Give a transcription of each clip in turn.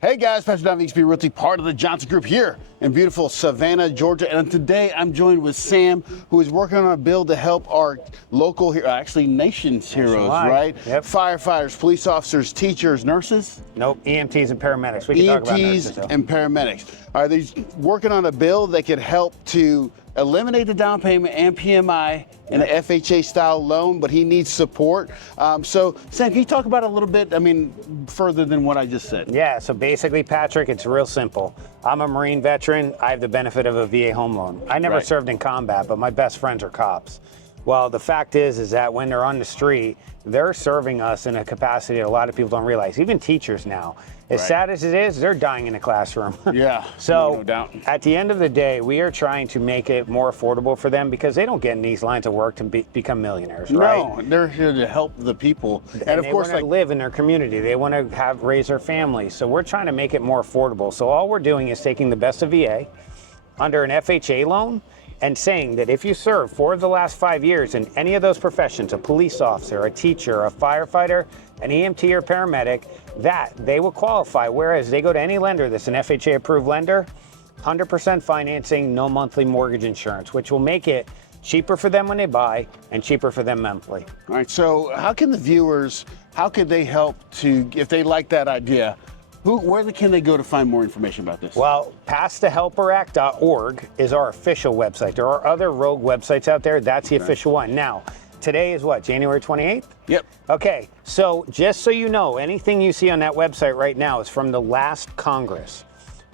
Hey guys, Pastor Don VXP Realty, part of the Johnson Group here in beautiful Savannah, Georgia. And today I'm joined with Sam, who is working on a bill to help our local, actually nation's heroes, right? Yep. Firefighters, police officers, teachers, nurses? Nope, EMTs and paramedics. We can talk about nurses, though. And paramedics. Are they working on a bill that could help to eliminate the down payment and PMI in an FHA style loan, but he needs support. So Sam, can you talk about it a little bit, further than what I just said? Yeah, so basically, Patrick, it's real simple. I'm a Marine veteran. I have the benefit of a VA home loan. I never served in combat, but my best friends are cops. Well, the fact is that when they're on the street, they're serving us in a capacity that a lot of people don't realize. Even teachers now. As sad as it is, they're dying in the classroom. Yeah, so no doubt. At the end of the day, we are trying to make it more affordable for them because they don't get in these lines of work to become millionaires, right? No, they're here to help the people. And of course, they want to live in their community. They want to raise their families. So we're trying to make it more affordable. So all we're doing is taking the best of VA under an FHA loan and saying that if you serve for the last 5 years in any of those professions, a police officer, a teacher, a firefighter, an EMT or paramedic, that they will qualify. Whereas they go to any lender that's an FHA approved lender, 100% financing, no monthly mortgage insurance, which will make it cheaper for them when they buy and cheaper for them monthly. All right, so how can the viewers, how could they help to, if they like that idea, where can they go to find more information about this? Well, passthehelperact.org is our official website. There are other rogue websites out there. That's the official one. Now, today is what, January 28th? Yep. Okay, so just so you know, anything you see on that website right now is from the last Congress.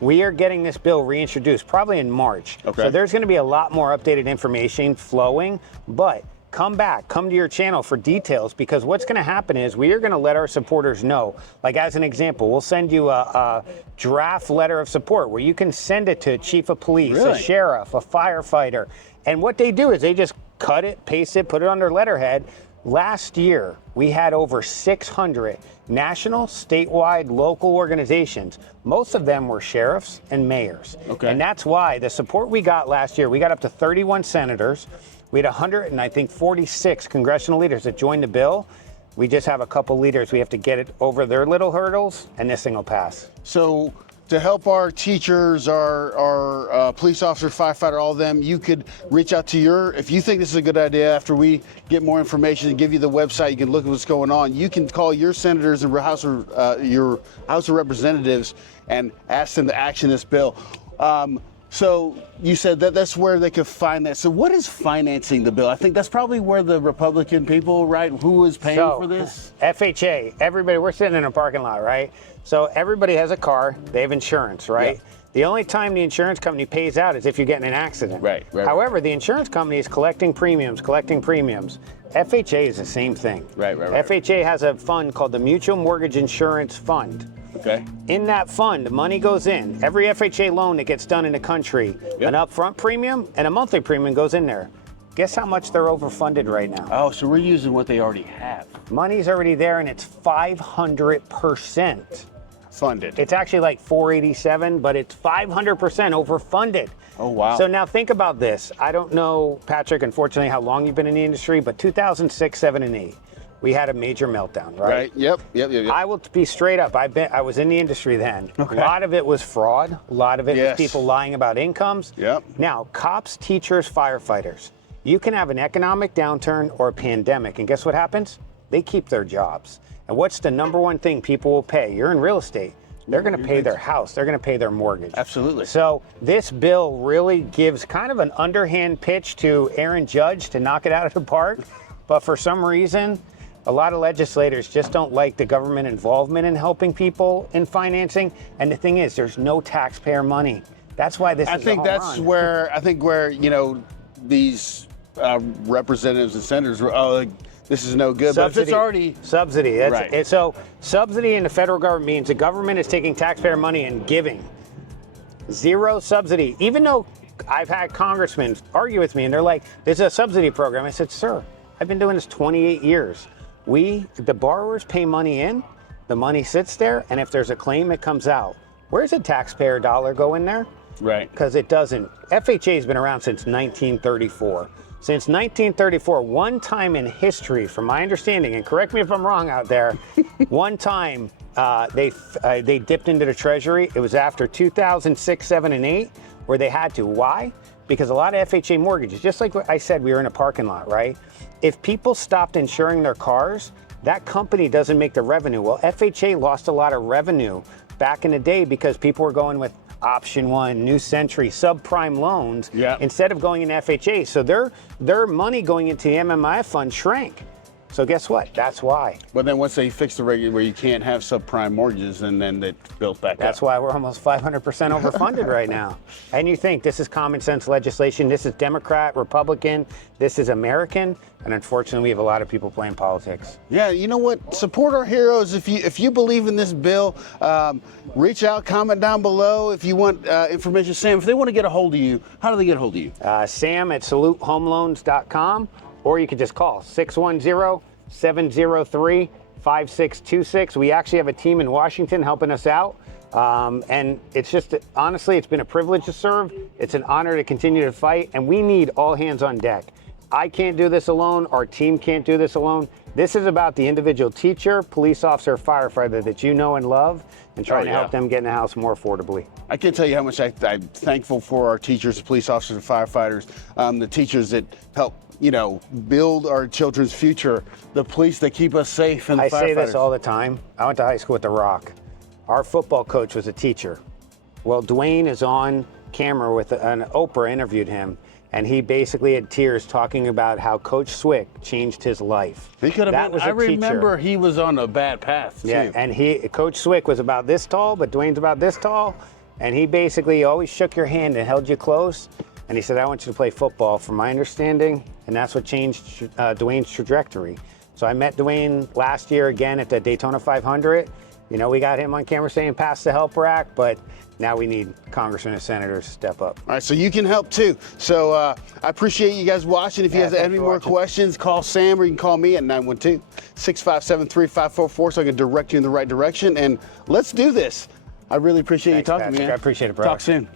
We are getting this bill reintroduced probably in March. Okay. So there's going to be a lot more updated information flowing, but come to your channel for details, because what's going to happen is we are going to let our supporters know. Like, as an example, we'll send you a draft letter of support where you can send it to a chief of police, a sheriff, a firefighter. And what they do is they just cut it, paste it, put it on their letterhead. Last year, we had over 600 national, statewide, local organizations. Most of them were sheriffs and mayors. Okay. And that's why the support we got last year, we got up to 31 senators. We had 146 congressional leaders that joined the bill. We just have a couple leaders. We have to get it over their little hurdles, and this thing will pass. So to help our teachers, our police officer, firefighter, all of them, you could reach out to if you think this is a good idea, after we get more information and give you the website, you can look at what's going on. You can call your senators and your House of Representatives and ask them to action this bill. So you said that's where they could find that. So what is financing the bill? I think that's probably where the Republican people, right? Who is paying for this? FHA, everybody, we're sitting in a parking lot, right? So everybody has a car, they have insurance, right? Yeah. The only time the insurance company pays out is if you get in an accident. Right. However, the insurance company is collecting premiums. FHA is the same thing. Right. FHA has a fund called the Mutual Mortgage Insurance Fund. Okay. In that fund, money goes in. Every FHA loan that gets done in the country, an upfront premium and a monthly premium goes in there. Guess how much they're overfunded right now? Oh, so we're using what they already have. Money's already there, and it's 500% funded. It's actually like 487, but it's 500% overfunded. Oh, wow. So now think about this. I don't know, Patrick, unfortunately, how long you've been in the industry, but 2006, 7, and 8. We had a major meltdown, right? Right. Yep. I will be straight up. I was in the industry then. Okay. A lot of it was fraud. A lot of it was people lying about incomes. Yep. Now, cops, teachers, firefighters, you can have an economic downturn or a pandemic, and guess what happens? They keep their jobs. And what's the number one thing people will pay? You're in real estate. They're going to pay their house. They're going to pay their mortgage. Absolutely. So this bill really gives kind of an underhand pitch to Aaron Judge to knock it out of the park. But for some reason, a lot of legislators just don't like the government involvement in helping people in financing. And the thing is, there's no taxpayer money. That's why this is I think where these representatives and senators were, this is no good. Subsidy. But if it's already subsidy. Right. So subsidy in the federal government means the government is taking taxpayer money and giving. Zero subsidy. Even though I've had congressmen argue with me and they're like, there's a subsidy program. I said, sir, I've been doing this 28 years. The borrowers pay money in, the money sits there, and if there's a claim, it comes out. Where's a taxpayer dollar go in there? Right. Because it doesn't. FHA has been around since 1934. Since 1934, one time in history, from my understanding, and correct me if I'm wrong out there, one time They dipped into the Treasury. It was after 2006, 7, and 8 where they had to. Why? Because a lot of FHA mortgages, just like what I said, we were in a parking lot, right? If people stopped insuring their cars, that company doesn't make the revenue. Well, FHA lost a lot of revenue back in the day because people were going with Option 1, New Century, subprime loans instead of going in FHA. So their money going into the MMI fund shrank. So guess what? That's why. But then once they fixed the regular where you can't have subprime mortgages, and then it built back up. That's why we're almost 500% overfunded right now. And you think this is common sense legislation, this is Democrat, Republican, this is American, and unfortunately we have a lot of people playing politics. Yeah, you know what? Support our heroes. If you believe in this bill, reach out, comment down below if you want information. Sam, if they want to get a hold of you, how do they get a hold of you? Sam at salutehomeloans.com. Or you can just call 610-703-5626. We actually have a team in Washington helping us out. And it's just, honestly, it's been a privilege to serve. It's an honor to continue to fight. And we need all hands on deck. I can't do this alone. Our team can't do this alone. This is about the individual teacher, police officer, firefighter that you know and love, and trying to help them get in the house more affordably. I can't tell you how much I'm thankful for our teachers, police officers, and firefighters, the teachers that help build our children's future, the police that keep us safe, and the firefighters. I say this all the time. I went to high school with The Rock. Our football coach was a teacher. Well, Dwayne is on camera with Oprah interviewed him, and he basically had tears talking about how Coach Swick changed his life. He could have been. I remember he was on a bad path too. Yeah, and Coach Swick was about this tall, but Dwayne's about this tall, and he basically always shook your hand and held you close. And he said, I want you to play football, from my understanding, and that's what changed Dwayne's trajectory. So I met Dwayne last year again at the Daytona 500. We got him on camera saying pass the HELPER Act, but now we need congressmen and senators to step up. All right, so you can help too. So I appreciate you guys watching. If you guys have any more questions, call Sam, or you can call me at 912-657-3544 so I can direct you in the right direction. And let's do this. I really appreciate you talking to me, man. I appreciate it, bro. Talk soon.